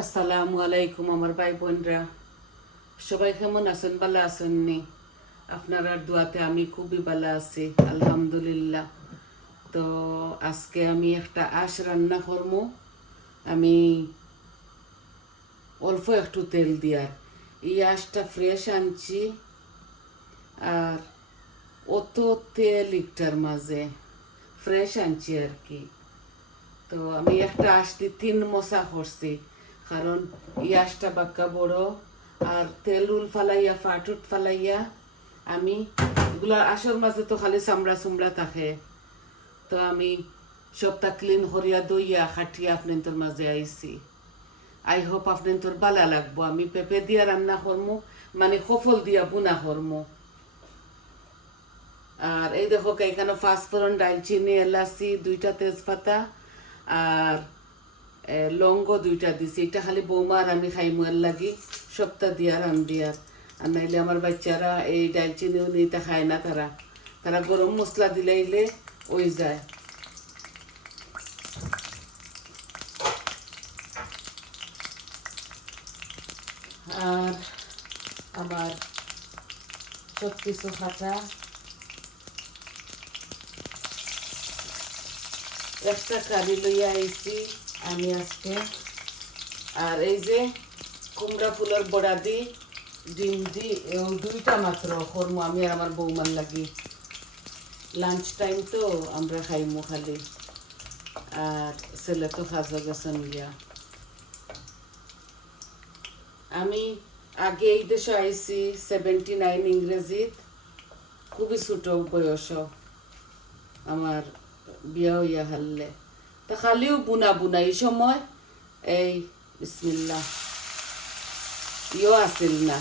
আসসালামু আলাইকুম আমার ভাই বোনরা, সবাই কেমন আছেন? ভালো আছেন নি? আপনার দোয়াতে আমি খুবই ভালো আছি, আলহামদুলিল্লাহ। তো আজকে আমি একটা আঁশ রান্না করবো। আমি অল্প একটু তেল দিয়ার, এই আঁশটা ফ্রেশ আনছি। আর অত তেল একটার মাঝে ফ্রেশ আনছি আর কি। তো আমি একটা আঁশ দিয়ে 3 মশা করছি, কারণ এই আঁশটা বাক্কা বড়। আর তেল উল ফালাইয়া ফাটুট ফালাইয়া আমি এগুলো আঁশের মাঝে তো খালি চামড়া চুমড়া থাকে। তো আমি সবটা ক্লিন করিয়া দইয়া খাটিয়া আপনার মাঝে আইছি। আই হোপ আপনার ভালো লাগবো। আমি পেঁপে দিয়া রান্না করমু, মানে সফল দিয়া বুনা করমু। আর এই দেখো এখানে ফাঁসফোড়ন, ডালচিনি, এলাচি, 2টা তেজপাতা আর লঙ্গ 2টা দিছি। এটা খালি বৌমার আমি খাইমু এর লাগি, সপ্তাহ দিয়া রান দিয়ার। আর নাইলে আমার বাচ্চারা এই ডালচিনি এটা খায় না, তারা তারা গরম মশলা দিলাইলে ওই যায়। আর আবার সব কিছু খাটা একটা কারি লইয়া আইছি আমি আজকে। আর এই যে কুমড়া ফুলের বড়া দি ডিম দি 2টা মাত্র করমু আমি আর আমার বৌমার লাগি। লাঞ্চ টাইম তো আমরা খাইমু খালি। আর ছেলে তো খাজা গেছেন গিয়া। আমি আগে এই দেশে আইছি 79 ইংরেজিত, খুবই ছোট বয়স আমার বিয়া হইয়া হারলে। তা খালিও বুনা বুনা এই সময় এই বিসমিল্লাহ আসিল না,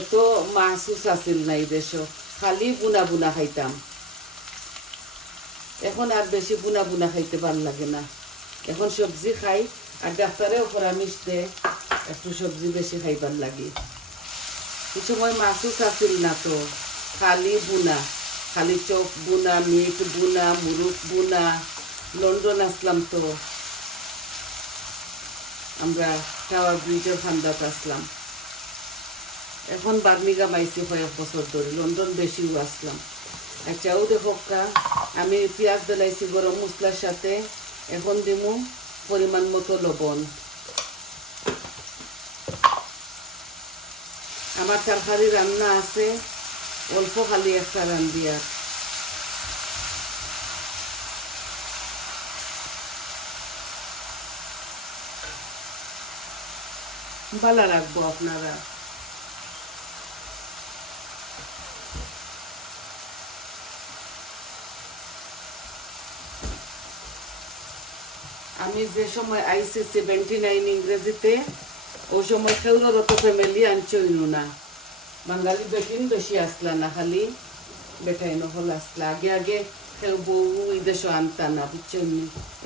এত মাহসুস আসিল না এই দেশ, খালি বুনা বুনা খাইতাম। এখন আর বেশি বুনা বুনা খাইতে ভাল লাগে না, এখন সবজি খাই। আর ডাক্তারেও পরামর্শ দেয় একটু সবজি বেশি খাইবার লাগে। এই সময় মাছুস আসিল না তো, খালি বুনা, খালি চোখ বুনা, মিট বুনা, মুরুখ বুনা। লন্ডন আসলাম তো আমরা, টাওয়ার ব্রিজের ফান্দাত আসলাম। এখন বার্মিংহাম আইসি কয়েক বছর ধরে, লন্ডন বেশিও আসলাম। আচ্ছা ও দেখো আমি পেঁয়াজ দিলাইছি গরম মশলার সাথে। এখন দিমু পরিমাণ মতো লবণ। আমার তরকারি রান্না আছে, অল্প খালি একটা রান্ধি। আর ভালো লাগবো আপনারা। আমি যে সময় আইসি 79 ইংরেজিতে, ওই সময় কেউর অত ফ্যামিলি আনছইনু না। বাঙালি বেটিন বেশি আসলা না, খালি বেটাই নহল আসলা। আগে আগে কেউ বউ এই দেশ আনতা না, বুঝছেন?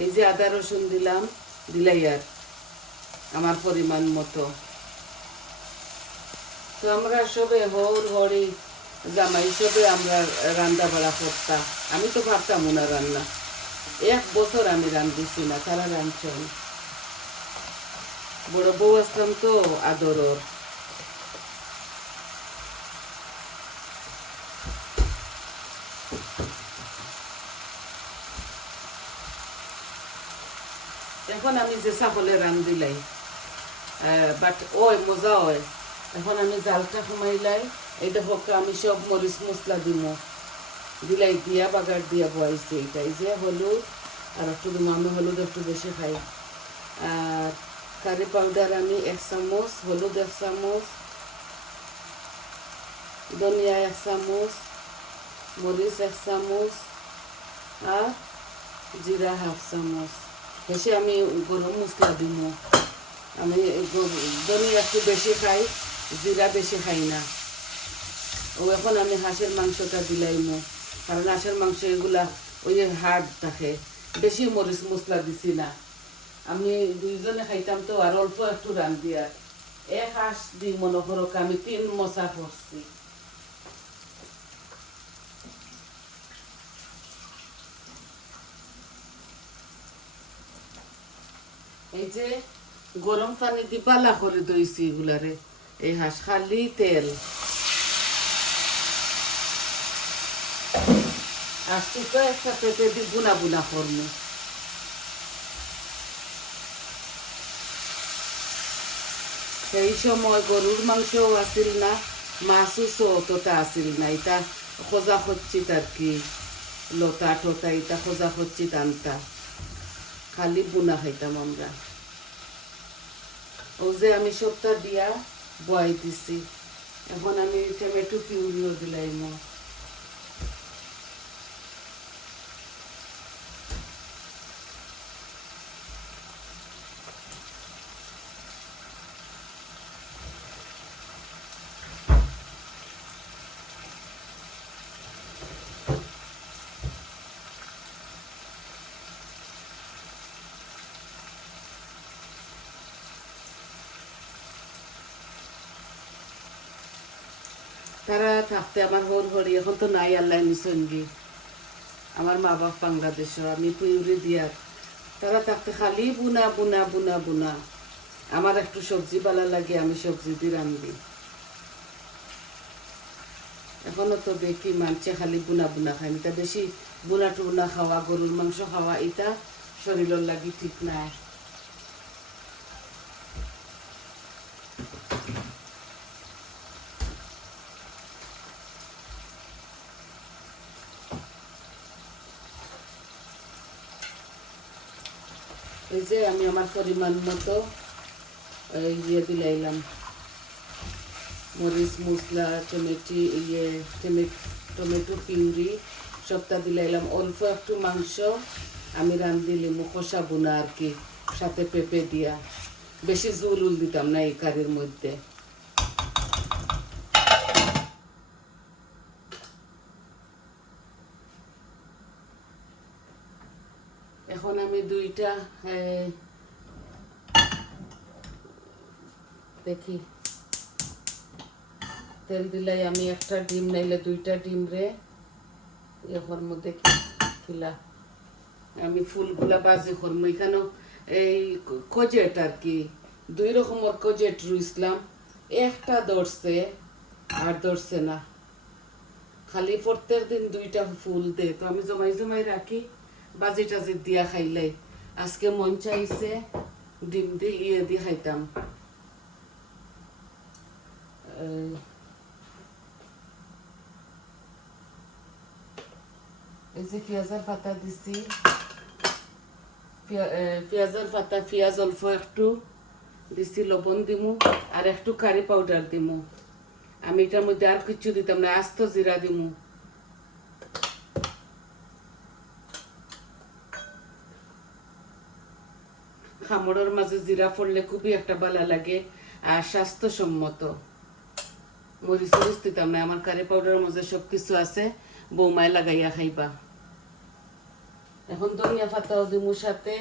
এই যে আদা রসুন দিলাম, দিলাই আর আমার পরিমাণ মতো। তো আমরা সবে হর হরি জামাই সবে আমরা রান্না বাড়া করতাম। আমি তো পারতাম না রান্না, 1 বছর আমি রান্ধিছি না, তারা রাঁধছেন। বড় বউ আসলাম তো আদরর। এখন আমি যে চাকলে রান্ধিলাই, বাট ওই মজা হয়। এখন আমি জালটা কমাইলাই। এই দেখো আমি সব মরিচ মশলা দিমো, দিলাই দিয়া বাগার দিয়া বয়াইছি। এটা এই যে হলুদ আর একটু দিম, আমি হলুদ একটু বেশি খাই। আর কারি পাউডার আমি 1 চামচ, হলুদ 1 চামচ, ধনিয়া 1 চামচ, মরিচ 1 চামচ আর জিরা 1/2 চামচ। বেশি আমি গরম মশলা দিব। আমি ধনিয়া একটু বেশি খাই, জিরা বেশি খাই না। ও এখন আমি হাঁসের মাংসটা দিলাইমো, কারণ হাঁসের মাংস এগুলা ওই হাড় থাকে। বেশি মরিচ মশলা দিছি না, আমি 2জনে খাইতাম তো, আর অল্প একটু রান্ধি। আর 1 হাঁস দিই মনে করো আমি 3 মশা করছি। এই যে গরম পানি দি বালা করে দইছি এগুলারে এই হাঁস খালি তেল আর সুতো একসাথে দি বুনা বুনা করমু সেই সময় গরুর মাংসও আসিল না মাছও অতটা আসিল না এটা খোঁজা খচ্ছিত আর কি লতা টতা এটা খোঁজা খচ্ছিত আনতা খালি বুনা খাইতাম আমরা ও যে আমি সবটা দিয়া বয়াই দিছি এখন আমি টমেটো পিউরিও দিলাম তারা থাকতে আমার হর হরি এখন তো নাই আল্লাহ নিসঙ্গি আমার মা বাপ বাংলাদেশ আমি পিউরি দিয়ার তারা থাকতে খালি বুনা বুনা বুনা বুনা আমার একটু সবজি বালা লাগে আমি সবজি দিয়ে রান্ধি এখনো তো দেখি মানছে খালি বুনা বুনা খাই এটা বেশি বুনা টুনা খাওয়া গরুর মাংস খাওয়া এটা শরীরের লাগি ঠিক না এই যে আমি আমার পরিমাণ মতো ইয়ে দিলাইলাম মরিচ মশলা টমেটো পিউরি সবটা দিলাইলাম অল্প একটু মাংস আমি রান্ধিলাম কষা বোনা আর কি সাথে পেঁপে দিয়া বেশি জুল উল দিতাম না এই কারির মধ্যে এখন আমি দুইটা দেখি তেল দিলাই আমি একটা ডিম নাইলে দুইটা ডিম রে এখন মধ্যে খিলা আমি ফুলগুলা বাজি করবো এখানে এই কজেট আর কি দুই রকমের কজেট রুইসলাম একটা ধরছে আর ধরছে না খালি প্রত্যেক দিন দুইটা ফুল দে তো আমি জমাই জমাই রাখি বাজি টাজি দিয়া খাইলাই আজকে মন চাইছে ডিম দিয়ে ইয়ে দিয়ে খাইতাম এই যে পেঁয়াজের পাতা দিছি পেঁয়াজের পাতা পেঁয়াজ অল্প একটু দিছি লবণ দিমু আর একটু কারি পাউডার দিমু আমি এটার মধ্যে আর কিছু দিতাম না আস্ত জিরা দিমু খামড়ের মাঝে জিরা পড়লে খুবই একটা ভালো লাগে আর স্বাস্থ্যসম্মত মরিচ মরিচ দিতাম না আমার কারি পাউডারের মধ্যে সবকিছু আছে বৌমায় লাগাইয়া খাইবা এখন ধনিয়া পাতাও দিমু সাথে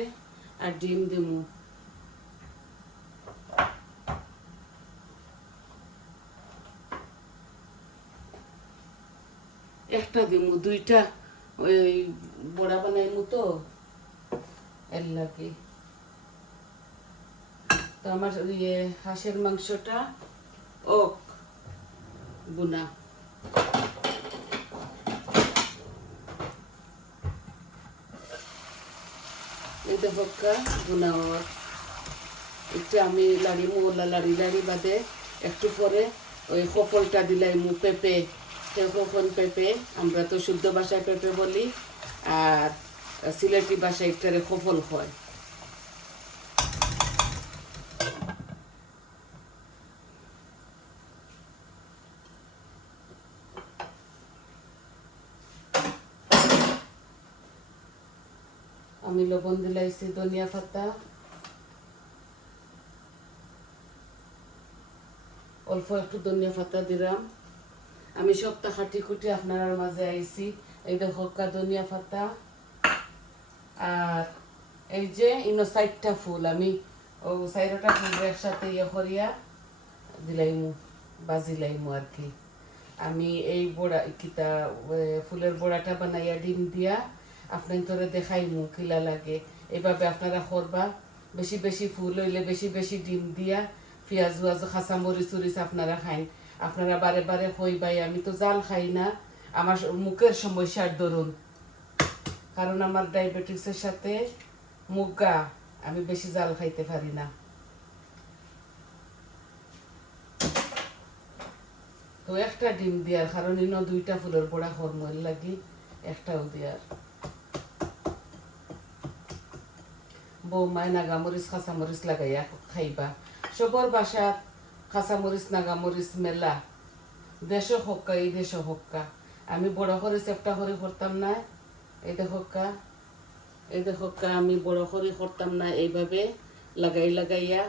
আর ডিম দিমু একটা দিমু দুইটা ওই বড়া বানাইমু তো এর লাগে তো আমার ইয়ে হাঁসের মাংসটা ওক বুনা এই দেখো বুনা এটা আমি লাড়িমু ওলা লাড়ি লাড়ি বাদে একটু পরে ওই সফলটা দিলাইমু পেঁপে কখন পেঁপে আমরা তো শুদ্ধ ভাষায় পেঁপে বলি আর সিলেটি ভাষায় একটারে সফল হয় আমি লবণ দিলাইছি ধনিয়া পাতা অল্প একটু ধনিয়া পাতা দিলাম আমি সবটা খাটি খুটি আপনার মাঝে আইছি এই দেখো ধনিয়া পাতা আর এই যে ইনো 4টা ফুল আমি ও 4টা ফুল একসাথে ইয়ে করিয়া দিলাইমু বাজিলাইমু আর কি আমি এই বড়া কিতা ফুলের বড়াটা বানাইয়া ডিম দিয়া আপনার তোরে দেখাইমু খিলা লাগে এইভাবে আপনারা করবা বেশি বেশি ফুল হইলে বেশি বেশি ডিম দিয়া পেঁয়াজ উয়াজ খাঁচা মরিচ উরিচ আপনারা খাইন। আপনারা বারে বারে কই ভাই আমি তো জাল খাই না, আমার মুখের সমস্যার দরুন, কারণ আমার ডায়াবেটিসের সাথে মুগা, আমি বেশি জাল খাইতে পারি না। তো একটা ডিম দিয়ার কারণ ইনো 2টা ফুলের বড়া হরমোন লাগি, একটাও দিয়ার। বৌমায় নাগামরিচ কাঁচামরিচ লাগাইয়া খাইবা। সবর বাসাত কাঁচামরিচ নাগামরিচ মেলা, দেশও হক্কা এই দেশও হক্কা। আমি বড় করে চেপটা করে করতাম না, এই দেখক্কা, এই দেখক্কা আমি বড় করে করতাম না, এইভাবে লাগাই লাগাইয়া,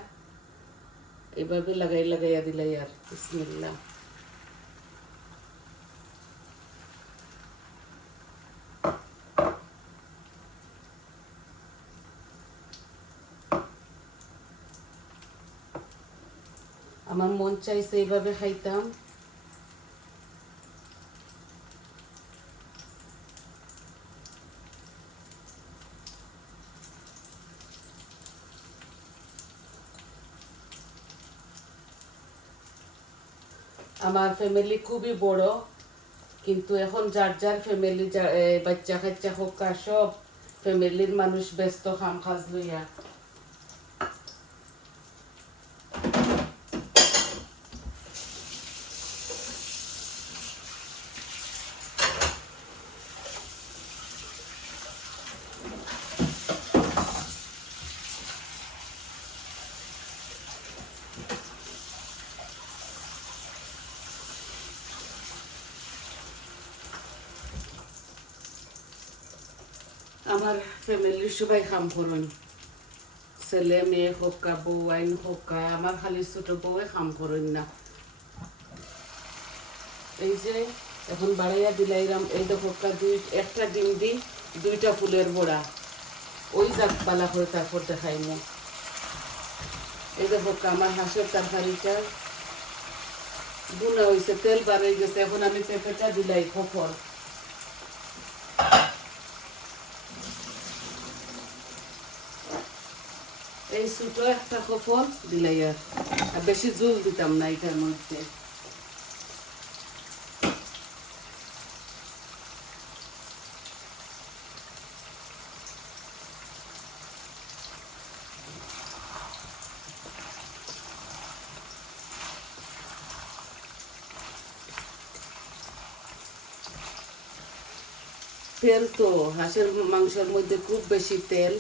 এইভাবে লাগাই লাগাইয়া দিলাই আর। বিসমিল্লাহ। আমার মন চাইছে এইভাবে খাইতাম। আমার ফ্যামিলি খুবই বড়, কিন্তু এখন যার যার ফ্যামিলি, বাচ্চা কাচ্চা হোকা সব ফ্যামিলির মানুষ ব্যস্ত খাম কাজ লইয়া। আমার ফ্যামিলির সবাই কাম করেন, ছেলে মেয়ে হোকা, বউ আইন হোকা, আমার খালি ছোট বউয়ে কাম করেন না। এই যে এখন বাড়াইয়া দিলাইরাম, এই দেখো একটা ডিম দি 2টা ফুলের বড়া, ওই যাক বালা করে তারপর দেখাইমু। এই দেখো আমার হাঁসের তরকারিটা বুনা হয়েছে, তেল বাড়াই গেছে, এখন আমি পেঁপেটা দিলাই খফর। এই ছোট একটা খফর দিলাই আর বেশি জল দিতাম না এটার মধ্যে। তেল তো হাঁসের মাংসের মধ্যে খুব বেশি তেল,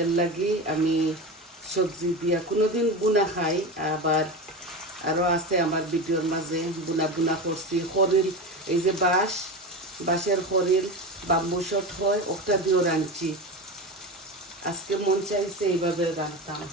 এর লাগি আমি সবজি দিয়া কোনোদিন বুনা খাই, আবার আরও আছে আমার ভিডিওর মাঝে বুনা বুনা করছি। খরিল, এই যে বাঁশের খরিল বাম্বু শট হয়, ওটা দিয়েও রাঁধছি। আজকে মন চাইছে এইভাবে রাঁধতাম।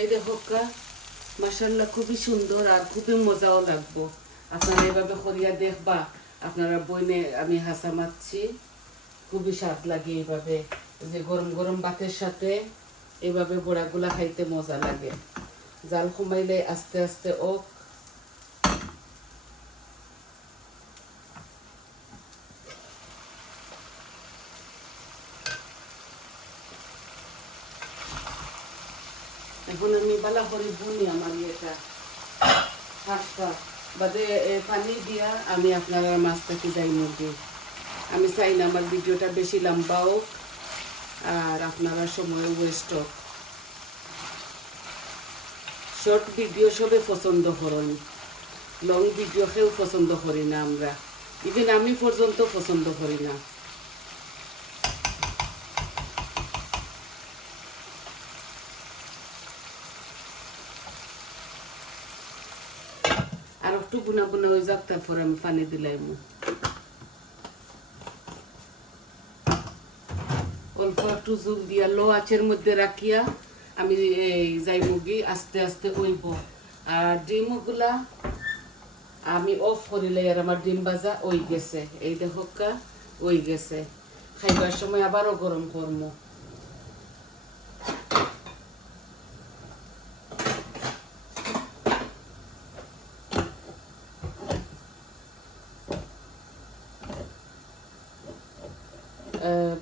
এই দেখো মাশাআল্লাহ খুবই সুন্দর আর খুবই মজাও লাগবো। আপনারা এভাবে করিয়া দেখবা, আপনারা বইনে আমি হাসা মারছি, খুবই স্বাদ লাগে এইভাবে। যে গরম গরম ভাতের সাথে এইভাবে বড়াগুলা খাইতে মজা লাগে। জাল কমাইলে আস্তে আস্তে এখন আমি বালা করে বুনি আমার ইয়েটা হাঁসটা বাদে পানি দিয়া আমি আপনারা মাছটাকে যাই মুরগি। আমি চাই না আমার ভিডিওটা বেশি লম্বা হোক আর আপনারা সময় ওয়েস্ট হোক। শর্ট ভিডিও সবে পছন্দ করেন, লং ভিডিও কেউ পছন্দ করি না আমরা, ইভেন আমি পর্যন্ত পছন্দ করি না। একটু বুনা বুনা হয়ে যাক, তারপরে আমি পানি দিলাম। অল্প একটু জল দিয়া লো আঁচের মধ্যে রাখিয়া আমি এই যাই মুগি আস্তে আস্তে হইব। আর ডিমগুলা আমি অফ করিলে আর আমার ডিম ভাজা ওই গেছে, এই দেখোকা ওই গেছে। খাইবার সময় আবারও গরম করবো।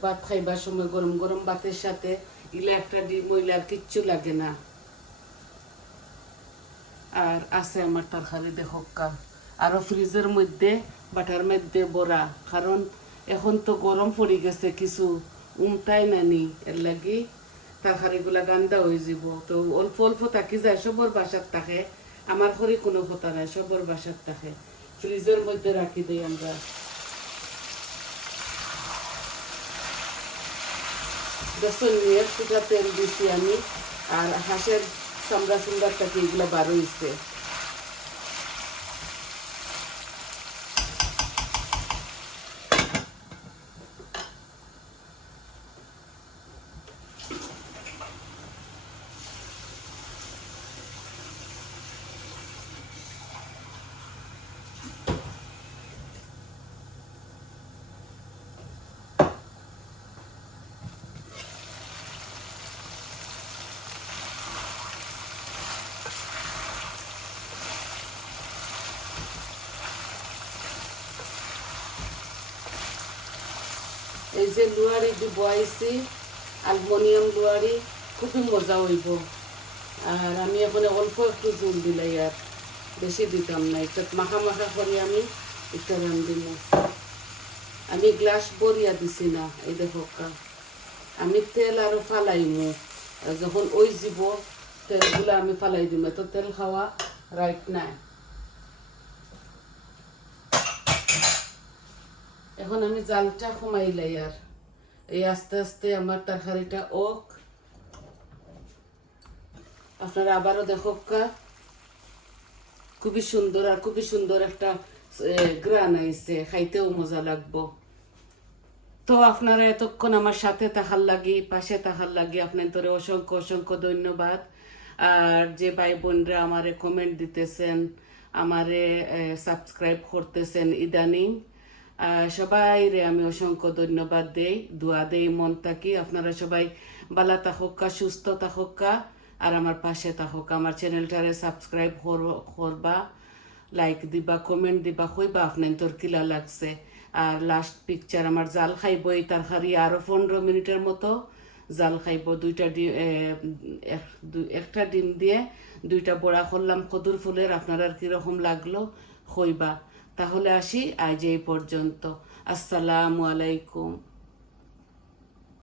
ভাত খাইবার সময় গরম গরম ভাতের সাথে ইলে একটা ডিম হইলে আর কিচ্ছু লাগে না। আর আছে আমার তরকারি দেখোকা, আরও ফ্রিজের মধ্যে বাটার মধ্যে বড়া, কারণ এখন তো গরম পড়ে গেছে, কিছু উমটাই নানি, এর লাগি তরকারিগুলা গান্দা হয়ে যাব। তো অল্প অল্প থাকি যায়, সবর বাসার থাকে, আমার ঘরে কোনো কথা নাই, সবর বাসার থাকে। ফ্রিজের মধ্যে রাখি দিই আমরা। বেসন নিয়ে ফুটা তেল দিছি আমি, আর হাঁসের চামড়া চামড়াটাকে এগুলো বার হয়েছে। এই যে লুয়ারি দিব আইছি, অ্যালুমিনিয়াম লুয়ারি, খুবই মজা হইব। আর আমি এখন অল্প একটু জল দিলাই, আর বেশি দিতাম না, একটু মাখা মাখা করে আমি একটু রান দিব। আমি গ্লাস বরিয়া দিছি না, এই দেখো আমি তেল আরও ফালাইমু, যখন ওই যাব তেলগুলো আমি ফালাই দিব, এত তেল খাওয়া রাইট নাই। এখন আমি জালটা কমাইলাই, আর এই আস্তে আস্তে আমার তরকারিটা ওক। আপনারা আবারও দেখোকা, খুবই সুন্দর, আর খুবই সুন্দর একটা গ্রান আইছে, খাইতেও মজা লাগবো। তো আপনারা এতক্ষণ আমার সাথে থাকার লাগি, পাশে থাকার লাগি আপনাদের অসংখ্য অসংখ্য ধন্যবাদ। আর যে ভাই বোনরা আমারে কমেন্ট দিতেছেন, আমারে সাবস্ক্রাইব করতেছেন ইদানিং, সবাই রে আমি অসংখ্য ধন্যবাদ দেই, দোয়া দেই মন থাকি। আপনারা সবাই ভালো থাকুকা, সুস্থ থাকুকা, আর আমার পাশে থাকুকা। আমার চ্যানেলটারে সাবস্ক্রাইব করবা, লাইক দিবা, কমেন্ট দিবা, কইবা আপনার কিলা লাগছে। আর লাস্ট পিকচার আমার জাল খাইব এই তরকারি, আরও 15 মিনিটের মতো জাল খাইব। একটা ডিম দিয়ে 2টা বড়া করলাম কদুর ফুলের, আপনার আর কীরকম লাগলো কইবা। তাহলে আসি আজ এই পর্যন্ত। আসসালামু আলাইকুম।